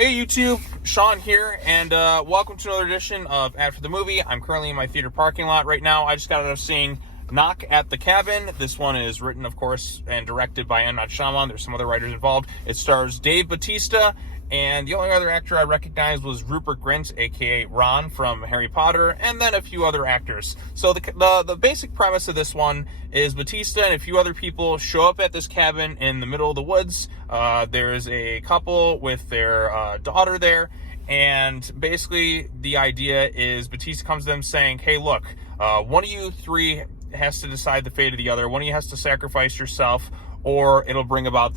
Hey YouTube, Sean here, and welcome to another edition of After the Movie. I'm currently in my theater parking lot right now. I just got out of seeing Knock at the Cabin. This one is written, of course, and directed by M Night Shyamalan. There's some other writers involved. It stars Dave Bautista, and the only other actor I recognized was Rupert Grint, aka Ron from Harry Potter, and then a few other actors. So the basic premise of this one is Bautista and a few other people show up at this cabin in the middle of the woods. There's a couple with their daughter there, and basically the idea is Bautista comes to them saying, hey, look, one of you three has to decide the fate of the other. One of you has to sacrifice yourself, or it'll bring about...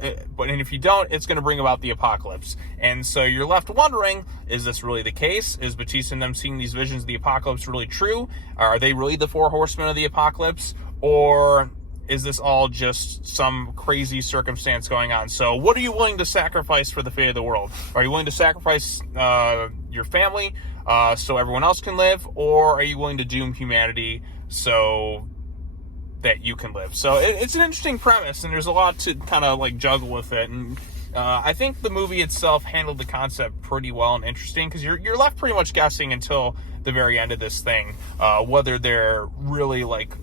and if you don't, it's going to bring about the apocalypse. And so you're left wondering, is this really the case? Is Bautista and them seeing these visions of the apocalypse really true? Are they really the four horsemen of the apocalypse? Or is this all just some crazy circumstance going on? So what are you willing to sacrifice for the fate of the world? Are you willing to sacrifice your family so everyone else can live? Or are you willing to doom humanity so that you can live? So it's an interesting premise, and there's a lot to kind of like juggle with it. And I think the movie itself handled the concept pretty well and interesting, because you're left pretty much guessing until the very end of this thing whether they're really like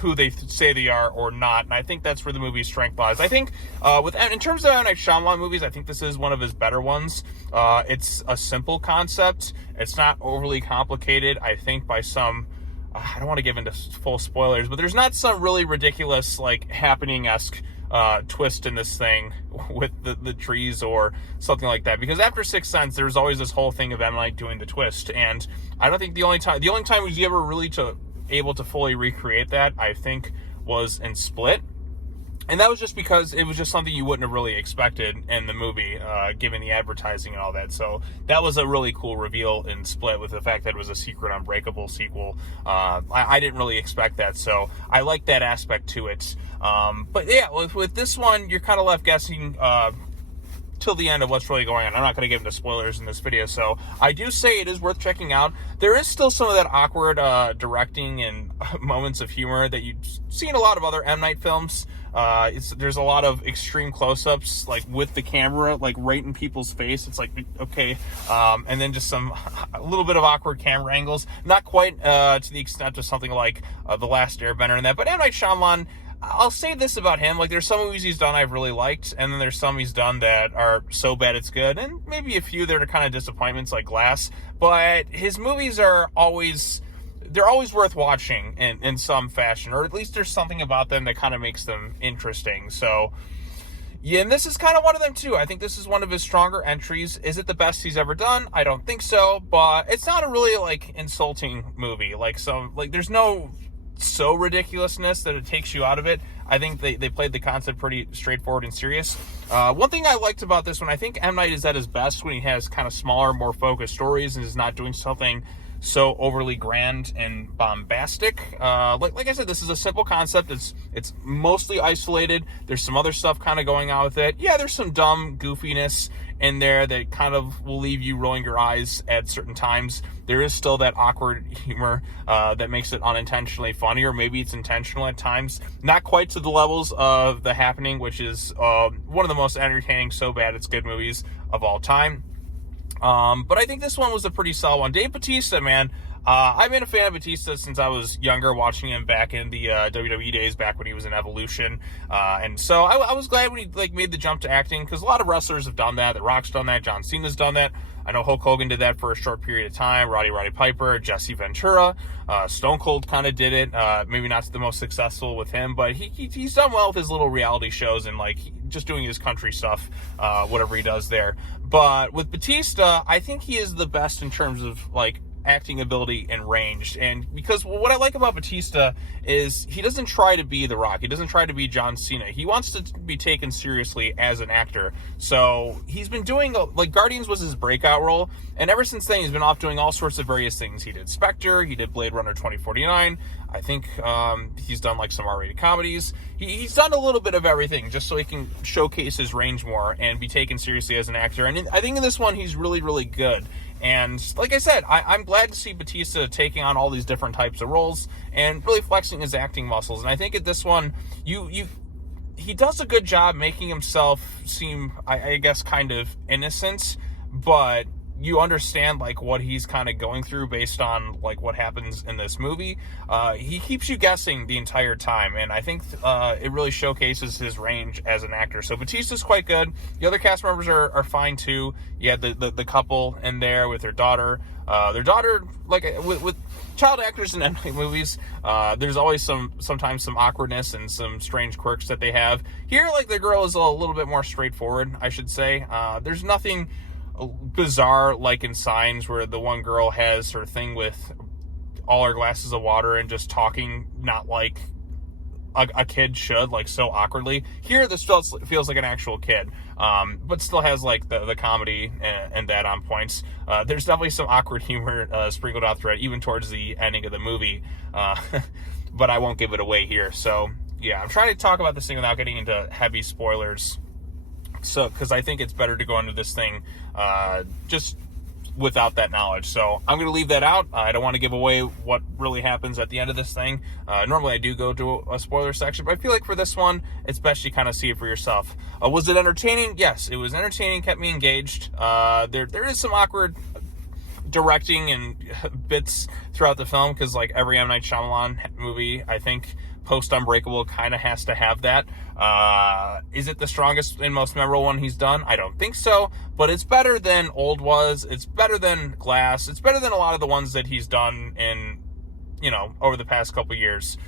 who they say they are or not. And I think that's where the movie's strength lies. I think in terms of M Night Shyamalan movies, I think this is one of his better ones. It's a simple concept. It's not overly complicated, I think, by some... I don't want to give into full spoilers, but there's not some really ridiculous, like, happening-esque twist in this thing with the trees or something like that. Because after Sixth Sense, there's always this whole thing of M. Night doing the twist. And I don't think the only time was ever really able to fully recreate that, I think, was in Split. And that was just because it was just something you wouldn't have really expected in the movie, given the advertising and all that. So that was a really cool reveal in Split, with the fact that it was a secret Unbreakable sequel. I didn't really expect that, so I like that aspect to it. But yeah, with this one, you're kind of left guessing till the end of what's really going on. I'm not going to get into spoilers in this video, so I do say it is worth checking out. There is still some of that awkward directing and moments of humor that you see in a lot of other M. Night films. There's a lot of extreme close-ups, like with the camera, like right in people's face. It's like, okay, and then just a little bit of awkward camera angles. Not quite to the extent of something like The Last Airbender and that, but M. Night Shyamalan, I'll say this about him, like, there's some movies he's done I've really liked, and then there's some he's done that are so bad it's good, and maybe a few that are kind of disappointments, like Glass. But his movies are always worth watching in some fashion, or at least there's something about them that kind of makes them interesting. So yeah, and this is kind of one of them too. I think this is one of his stronger entries. Is it the best he's ever done? I don't think so, but it's not a really like insulting movie. Like there's no so ridiculousness that it takes you out of it. I think they played the concept pretty straightforward and serious. One thing I liked about this one, I think M. Night is at his best when he has kind of smaller, more focused stories and is not doing something so overly grand and bombastic. Like I said, this is a simple concept. It's mostly isolated. There's some other stuff kind of going on with it. Yeah, there's some dumb goofiness in there that kind of will leave you rolling your eyes at certain times. There is still that awkward humor that makes it unintentionally funny, or maybe it's intentional at times. Not quite to the levels of The Happening, which is one of the most entertaining, so bad it's good movies of all time. But I think this one was a pretty solid one. Dave Bautista, man, I've been a fan of Bautista since I was younger, watching him back in the WWE days, back when he was in Evolution. And so I was glad when he made the jump to acting, because a lot of wrestlers have done that. The Rock's done that. John Cena's done that. I know Hulk Hogan did that for a short period of time. Roddy Piper, Jesse Ventura, Stone Cold kind of did it. Maybe not the most successful with him, but he's done well with his little reality shows and just doing his country stuff, whatever he does there. But with Bautista, I think he is the best in terms of acting ability and range. And because what I like about Bautista is he doesn't try to be The Rock. He doesn't try to be John Cena. He wants to be taken seriously as an actor. So he's been doing, Guardians was his breakout role, and ever since then he's been off doing all sorts of various things. He did Spectre, he did Blade Runner 2049, I think he's done some R-rated comedies. He's done a little bit of everything just so he can showcase his range more and be taken seriously as an actor. And I think in this one he's really, really good. And like I said, I'm glad to see Bautista taking on all these different types of roles and really flexing his acting muscles. And I think at this one, he does a good job making himself seem, I guess, kind of innocent, but you understand like what he's kind of going through based on like what happens in this movie. He keeps you guessing the entire time, and I think it really showcases his range as an actor. So Bautista's quite good. The other cast members are fine too. You had the couple in there with their daughter. Their daughter, like with child actors in M Night movies, there's always sometimes some awkwardness and some strange quirks that they have. Here, like the girl is a little bit more straightforward, I should say. There's nothing bizarre like in Signs, where the one girl has her thing with all her glasses of water and just talking not like a kid should, like so awkwardly. Here this feels like an actual kid, but still has like the comedy and that on points. There's definitely some awkward humor sprinkled out throughout, even towards the ending of the movie, but I won't give it away here. So yeah, I'm trying to talk about this thing without getting into heavy spoilers, so because I think it's better to go into this thing just without that knowledge. So I'm going to leave that out. I don't want to give away what really happens at the end of this thing. Normally I do go to a spoiler section, but I feel like for this one, it's best you kind of see it for yourself. Was it entertaining? Yes, it was entertaining, kept me engaged. There is some awkward directing and bits throughout the film, because like every M Night Shyamalan movie, I think post Unbreakable kind of has to have that. Is it the strongest and most memorable one he's done? I don't think so, but it's better than Old was. It's better than Glass. It's better than a lot of the ones that he's done in, over the past couple years.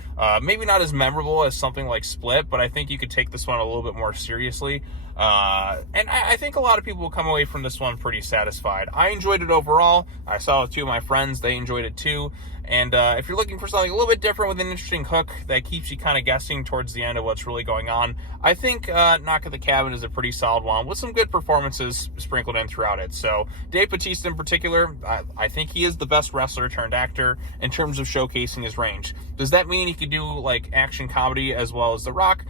Maybe not as memorable as something like Split, but I think you could take this one a little bit more seriously. And I think a lot of people will come away from this one pretty satisfied. I enjoyed it overall. I saw it with two of my friends. They enjoyed it too. And if you're looking for something a little bit different with an interesting hook that keeps you kind of guessing towards the end of what's really going on, I think Knock at the Cabin is a pretty solid one with some good performances sprinkled in throughout it. So Dave Bautista in particular, I think he is the best wrestler turned actor in terms of showcasing his range. Does that mean he could do like action comedy as well as The Rock?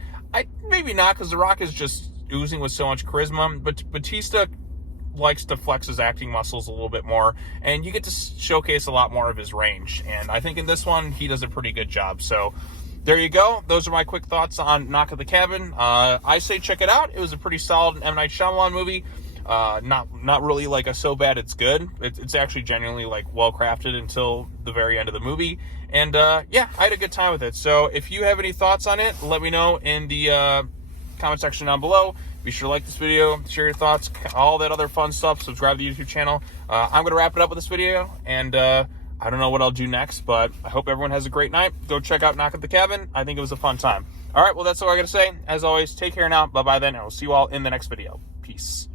Maybe not, because The Rock is just oozing with so much charisma, but Bautista likes to flex his acting muscles a little bit more, and you get to showcase a lot more of his range, and I think in this one he does a pretty good job. So there you go. Those are my quick thoughts on Knock at the Cabin. I say check it out. It was a pretty solid M Night Shyamalan movie. Not really like a so bad it's good. It's actually genuinely like well crafted until the very end of the movie, and yeah, I had a good time with it. So if you have any thoughts on it, let me know in the comment section down below. Be sure to like this video, share your thoughts, all that other fun stuff. Subscribe to the YouTube channel. I'm going to wrap it up with this video, and I don't know what I'll do next, but I hope everyone has a great night. Go check out Knock at the Cabin. I think it was a fun time. All right, well, that's all I got to say. As always, take care now. Bye-bye then, and I'll see you all in the next video. Peace.